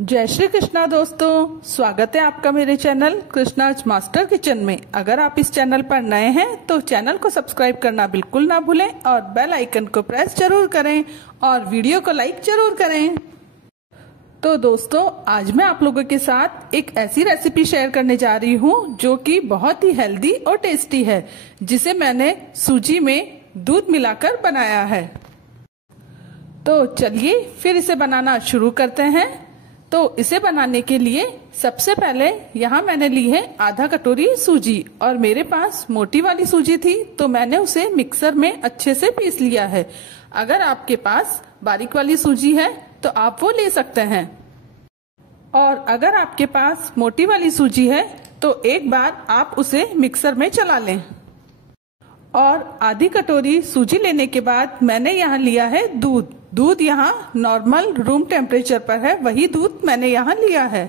जय श्री कृष्णा दोस्तों, स्वागत है आपका मेरे चैनल कृष्णाज मास्टर किचन में। अगर आप इस चैनल पर नए हैं तो चैनल को सब्सक्राइब करना बिल्कुल ना भूलें और बेल आइकन को प्रेस जरूर करें और वीडियो को लाइक जरूर करें। तो दोस्तों, आज मैं आप लोगों के साथ एक ऐसी रेसिपी शेयर करने जा रही हूँ जो कि बहुत ही हेल्दी और टेस्टी है, जिसे मैंने सूजी में दूध मिलाकर बनाया है। तो चलिए फिर इसे बनाना शुरू करते हैं। तो इसे बनाने के लिए सबसे पहले यहाँ मैंने ली है आधा कटोरी सूजी, और मेरे पास मोटी वाली सूजी थी तो मैंने उसे मिक्सर में अच्छे से पीस लिया है। अगर आपके पास बारीक वाली सूजी है तो आप वो ले सकते हैं, और अगर आपके पास मोटी वाली सूजी है तो एक बार आप उसे मिक्सर में चला लें। और आधी कटोरी सूजी लेने के बाद मैंने यहाँ लिया है दूध। दूध यहाँ नॉर्मल रूम टेम्परेचर पर है, वही दूध मैंने यहाँ लिया है।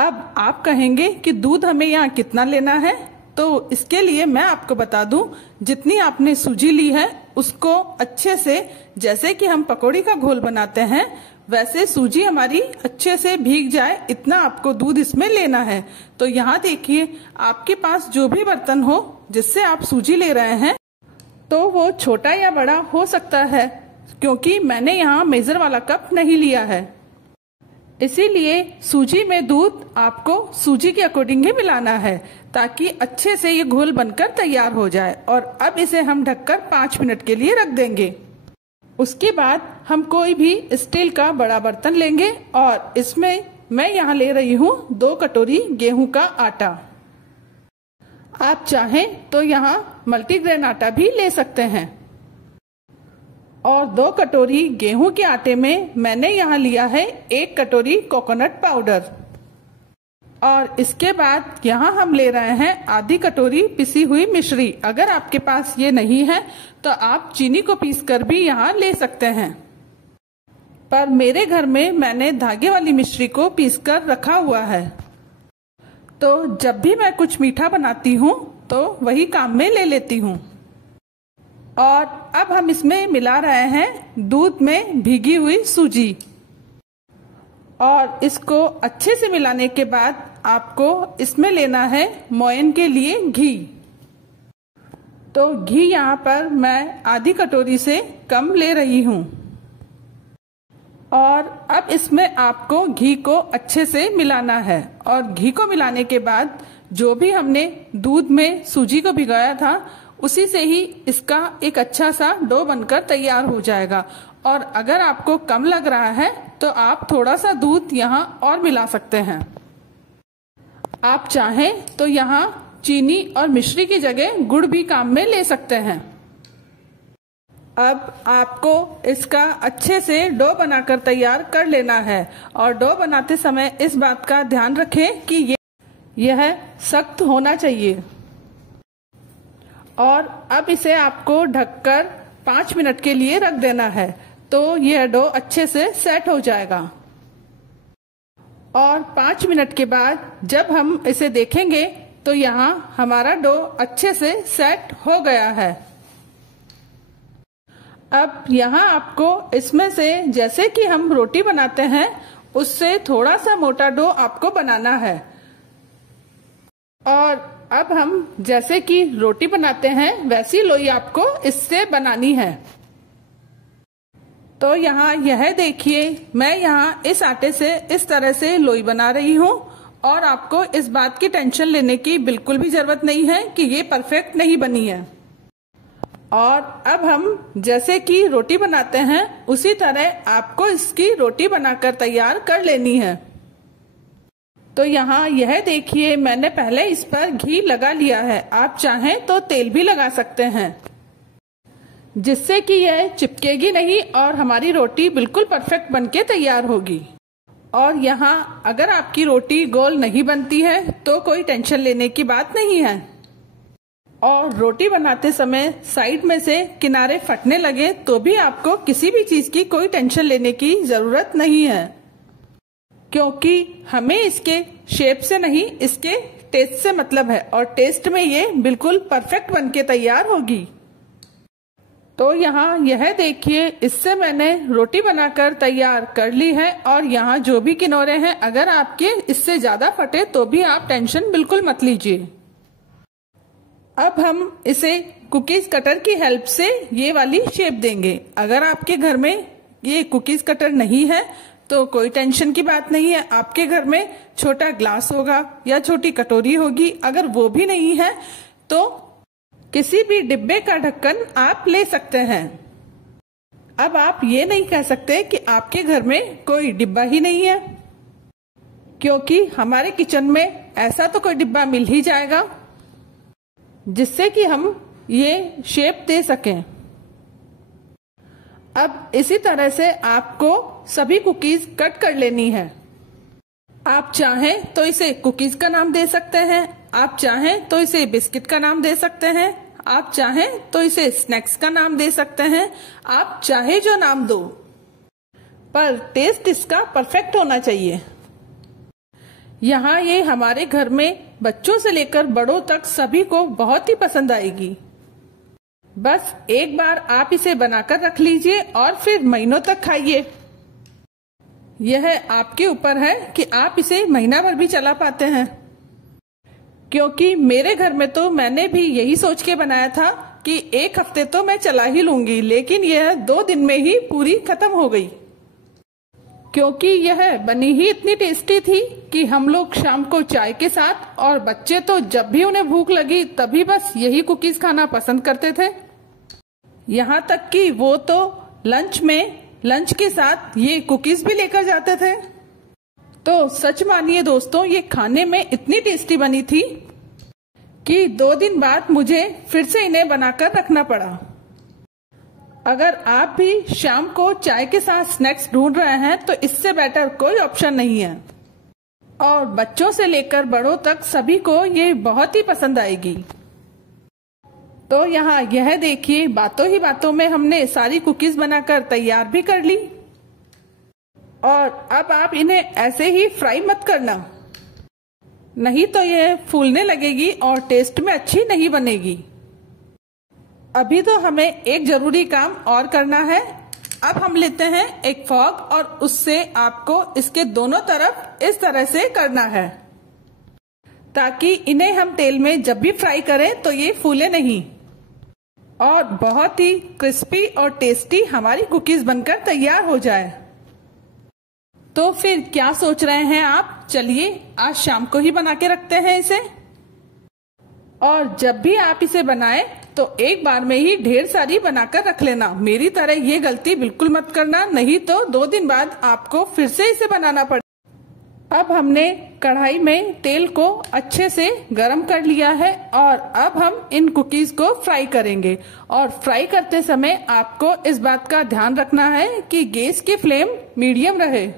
अब आप कहेंगे कि दूध हमें यहाँ कितना लेना है, तो इसके लिए मैं आपको बता दूं, जितनी आपने सूजी ली है उसको अच्छे से, जैसे कि हम पकौड़ी का घोल बनाते हैं वैसे सूजी हमारी अच्छे से भीग जाए, इतना आपको दूध इसमें लेना है। तो यहाँ देखिए, आपके पास जो भी बर्तन हो जिससे आप सूजी ले रहे हैं, तो वो छोटा या बड़ा हो सकता है, क्योंकि मैंने यहाँ मेजर वाला कप नहीं लिया है। इसीलिए सूजी में दूध आपको सूजी के अकॉर्डिंग ही मिलाना है, ताकि अच्छे से ये घोल बनकर तैयार हो जाए। और अब इसे हम ढककर 5 मिनट के लिए रख देंगे। उसके बाद हम कोई भी स्टील का बड़ा बर्तन लेंगे और इसमें मैं यहाँ ले रही हूँ 2 कटोरी गेहूं का आटा। आप चाहें तो यहाँ मल्टीग्रेन आटा भी ले सकते हैं। और 2 कटोरी गेहूं के आटे में मैंने यहाँ लिया है 1 कटोरी कोकोनट पाउडर। और इसके बाद यहाँ हम ले रहे हैं आधी कटोरी पिसी हुई मिश्री। अगर आपके पास ये नहीं है तो आप चीनी को पीसकर भी यहाँ ले सकते हैं, पर मेरे घर में मैंने धागे वाली मिश्री को पीसकर रखा हुआ है। तो जब भी मैं कुछ मीठा बनाती हूँ तो वही काम में ले लेती हूँ। और अब हम इसमें मिला रहे हैं दूध में भीगी हुई सूजी, और इसको अच्छे से मिलाने के बाद आपको इसमें लेना है मोयन के लिए घी। तो घी यहाँ पर मैं आधी कटोरी से कम ले रही हूँ। और अब इसमें आपको घी को अच्छे से मिलाना है, और घी को मिलाने के बाद जो भी हमने दूध में सूजी को भिगोया था उसी से ही इसका एक अच्छा सा डो बनकर तैयार हो जाएगा। और अगर आपको कम लग रहा है तो आप थोड़ा सा दूध यहाँ और मिला सकते हैं। आप चाहें तो यहाँ चीनी और मिश्री की जगह गुड़ भी काम में ले सकते हैं। अब आपको इसका अच्छे से डो बनाकर तैयार कर लेना है, और डो बनाते समय इस बात का ध्यान रखें कि यह सख्त होना चाहिए। और अब इसे आपको ढककर 5 मिनट के लिए रख देना है, तो यह डो अच्छे से सेट हो जाएगा। और 5 मिनट के बाद जब हम इसे देखेंगे तो यहाँ हमारा डो अच्छे से सेट हो गया है। अब यहाँ आपको इसमें से, जैसे कि हम रोटी बनाते हैं उससे थोड़ा सा मोटा डो आपको बनाना है। और अब हम जैसे कि रोटी बनाते हैं वैसी लोई आपको इससे बनानी है। तो यहाँ यह देखिए, मैं यहाँ इस आटे से इस तरह से लोई बना रही हूँ, और आपको इस बात की टेंशन लेने की बिल्कुल भी जरूरत नहीं है कि ये परफेक्ट नहीं बनी है। और अब हम जैसे कि रोटी बनाते हैं उसी तरह आपको इसकी रोटी बनाकर तैयार कर लेनी है। तो यहाँ यह देखिए, मैंने पहले इस पर घी लगा लिया है। आप चाहें तो तेल भी लगा सकते हैं, जिससे कि यह चिपकेगी नहीं और हमारी रोटी बिल्कुल परफेक्ट बनके तैयार होगी। और यहाँ अगर आपकी रोटी गोल नहीं बनती है तो कोई टेंशन लेने की बात नहीं है। और रोटी बनाते समय साइड में से किनारे फटने लगे तो भी आपको किसी भी चीज की कोई टेंशन लेने की जरूरत नहीं है, क्योंकि हमें इसके शेप से नहीं, इसके टेस्ट से मतलब है, और टेस्ट में ये बिल्कुल परफेक्ट बनके तैयार होगी। तो यहाँ यह देखिए, इससे मैंने रोटी बनाकर तैयार कर ली है। और यहाँ जो भी किनारे हैं, अगर आपके इससे ज्यादा फटे तो भी आप टेंशन बिल्कुल मत लीजिए। अब हम इसे कुकीज कटर की हेल्प से ये वाली शेप देंगे। अगर आपके घर में ये कुकीज कटर नहीं है तो कोई टेंशन की बात नहीं है। आपके घर में छोटा ग्लास होगा या छोटी कटोरी होगी। अगर वो भी नहीं है तो किसी भी डिब्बे का ढक्कन आप ले सकते हैं। अब आप ये नहीं कह सकते कि आपके घर में कोई डिब्बा ही नहीं है, क्योंकि हमारे किचन में ऐसा तो कोई डिब्बा मिल ही जाएगा जिससे कि हम ये शेप दे सकें। अब इसी तरह से आपको सभी कुकीज कट कर लेनी है। आप चाहें तो इसे कुकीज का नाम दे सकते हैं, आप चाहें तो इसे बिस्किट का नाम दे सकते हैं, आप चाहें तो इसे स्नैक्स का नाम दे सकते हैं। आप चाहे जो नाम दो, पर टेस्ट इसका परफेक्ट होना चाहिए। यहाँ ये हमारे घर में बच्चों से लेकर बड़ों तक सभी को बहुत ही पसंद आएगी। बस एक बार आप इसे बनाकर रख लीजिए और फिर महीनों तक खाइए। यह आपके ऊपर है कि आप इसे महीना भर भी चला पाते हैं, क्योंकि मेरे घर में तो मैंने भी यही सोच के बनाया था कि एक हफ्ते तो मैं चला ही लूंगी, लेकिन यह 2 दिन में ही पूरी खत्म हो गई, क्योंकि यह बनी ही इतनी टेस्टी थी कि हम लोग शाम को चाय के साथ, और बच्चे तो जब भी उन्हें भूख लगी तभी बस यही कुकीज खाना पसंद करते थे। यहाँ तक कि वो तो लंच के साथ ये कुकीज भी लेकर जाते थे। तो सच मानिए दोस्तों, ये खाने में इतनी टेस्टी बनी थी कि 2 दिन बाद मुझे फिर से इन्हें बनाकर रखना पड़ा। अगर आप भी शाम को चाय के साथ स्नैक्स ढूंढ रहे हैं तो इससे बेटर कोई ऑप्शन नहीं है, और बच्चों से लेकर बड़ों तक सभी को ये बहुत ही पसंद आएगी। तो यहाँ यह देखिए, बातों ही बातों में हमने सारी कुकीज बनाकर तैयार भी कर ली। और अब आप इन्हें ऐसे ही फ्राई मत करना, नहीं तो यह फूलने लगेगी और टेस्ट में अच्छी नहीं बनेगी। अभी तो हमें एक जरूरी काम और करना है। अब हम लेते हैं एक फॉग और उससे आपको इसके दोनों तरफ इस तरह से करना है, ताकि इन्हें हम तेल में जब भी फ्राई करें तो ये फूले नहीं, और बहुत ही क्रिस्पी और टेस्टी हमारी कुकीज बनकर तैयार हो जाए। तो फिर क्या सोच रहे हैं आप? चलिए आज शाम को ही बना के रखते हैं इसे। और जब भी आप इसे बनाएं तो एक बार में ही ढेर सारी बनाकर रख लेना। मेरी तरह ये गलती बिल्कुल मत करना, नहीं तो 2 दिन बाद आपको फिर से इसे बनाना पड़ेगा। अब हमने कढ़ाई में तेल को अच्छे से गरम कर लिया है, और अब हम इन कुकीज को फ्राई करेंगे। और फ्राई करते समय आपको इस बात का ध्यान रखना है कि गैस की फ्लेम मीडियम रहे।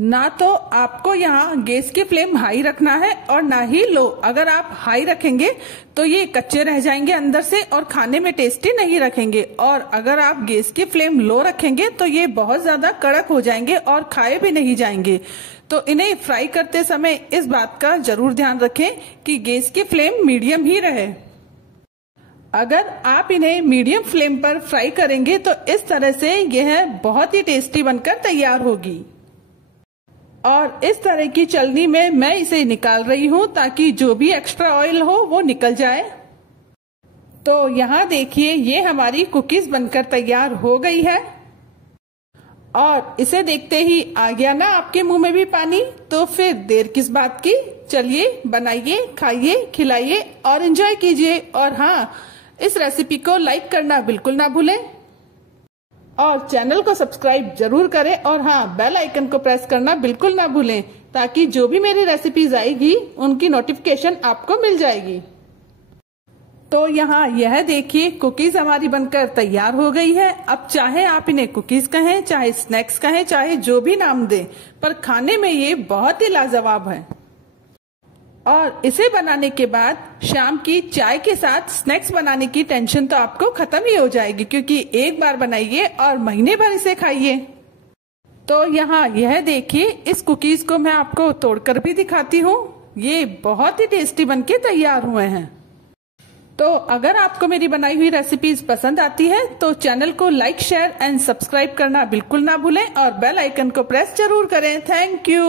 ना तो आपको यहाँ गैस की फ्लेम हाई रखना है और ना ही लो। अगर आप हाई रखेंगे तो ये कच्चे रह जाएंगे अंदर से और खाने में टेस्टी नहीं रखेंगे, और अगर आप गैस की फ्लेम लो रखेंगे तो ये बहुत ज्यादा कड़क हो जाएंगे और खाए भी नहीं जाएंगे। तो इन्हें फ्राई करते समय इस बात का जरूर ध्यान रखें कि गैस की फ्लेम मीडियम ही रहे। अगर आप इन्हें मीडियम फ्लेम पर फ्राई करेंगे तो इस तरह से यह बहुत ही टेस्टी बनकर तैयार होगी। और इस तरह की चलनी में मैं इसे निकाल रही हूँ ताकि जो भी एक्स्ट्रा ऑयल हो वो निकल जाए। तो यहाँ देखिए, ये हमारी कुकीज बनकर तैयार हो गई है, और इसे देखते ही आ गया ना आपके मुंह में भी पानी। तो फिर देर किस बात की, चलिए बनाइए, खाइए, खिलाइए और एंजॉय कीजिए। और हाँ, इस रेसिपी को लाइक करना बिल्कुल ना भूलें, और चैनल को सब्सक्राइब जरूर करें, और हाँ, बेल आइकन को प्रेस करना बिल्कुल ना भूलें, ताकि जो भी मेरी रेसिपीज आएगी उनकी नोटिफिकेशन आपको मिल जाएगी। तो यहाँ यह देखिए, कुकीज हमारी बनकर तैयार हो गई है। अब चाहे आप इन्हें कुकीज कहें, चाहे स्नैक्स कहें, चाहे जो भी नाम दें, पर खाने में ये बहुत ही लाजवाब है। और इसे बनाने के बाद शाम की चाय के साथ स्नैक्स बनाने की टेंशन तो आपको खत्म ही हो जाएगी, क्योंकि एक बार बनाइए और महीने भर इसे खाइए। तो यहाँ यह देखिए, इस कुकीज को मैं आपको तोड़कर भी दिखाती हूँ। ये बहुत ही टेस्टी बनके तैयार हुए हैं। तो अगर आपको मेरी बनाई हुई रेसिपीज पसंद आती है तो चैनल को लाइक, शेयर एंड सब्सक्राइब करना बिल्कुल ना भूलें और बेल आइकन को प्रेस जरूर करें। Thank you.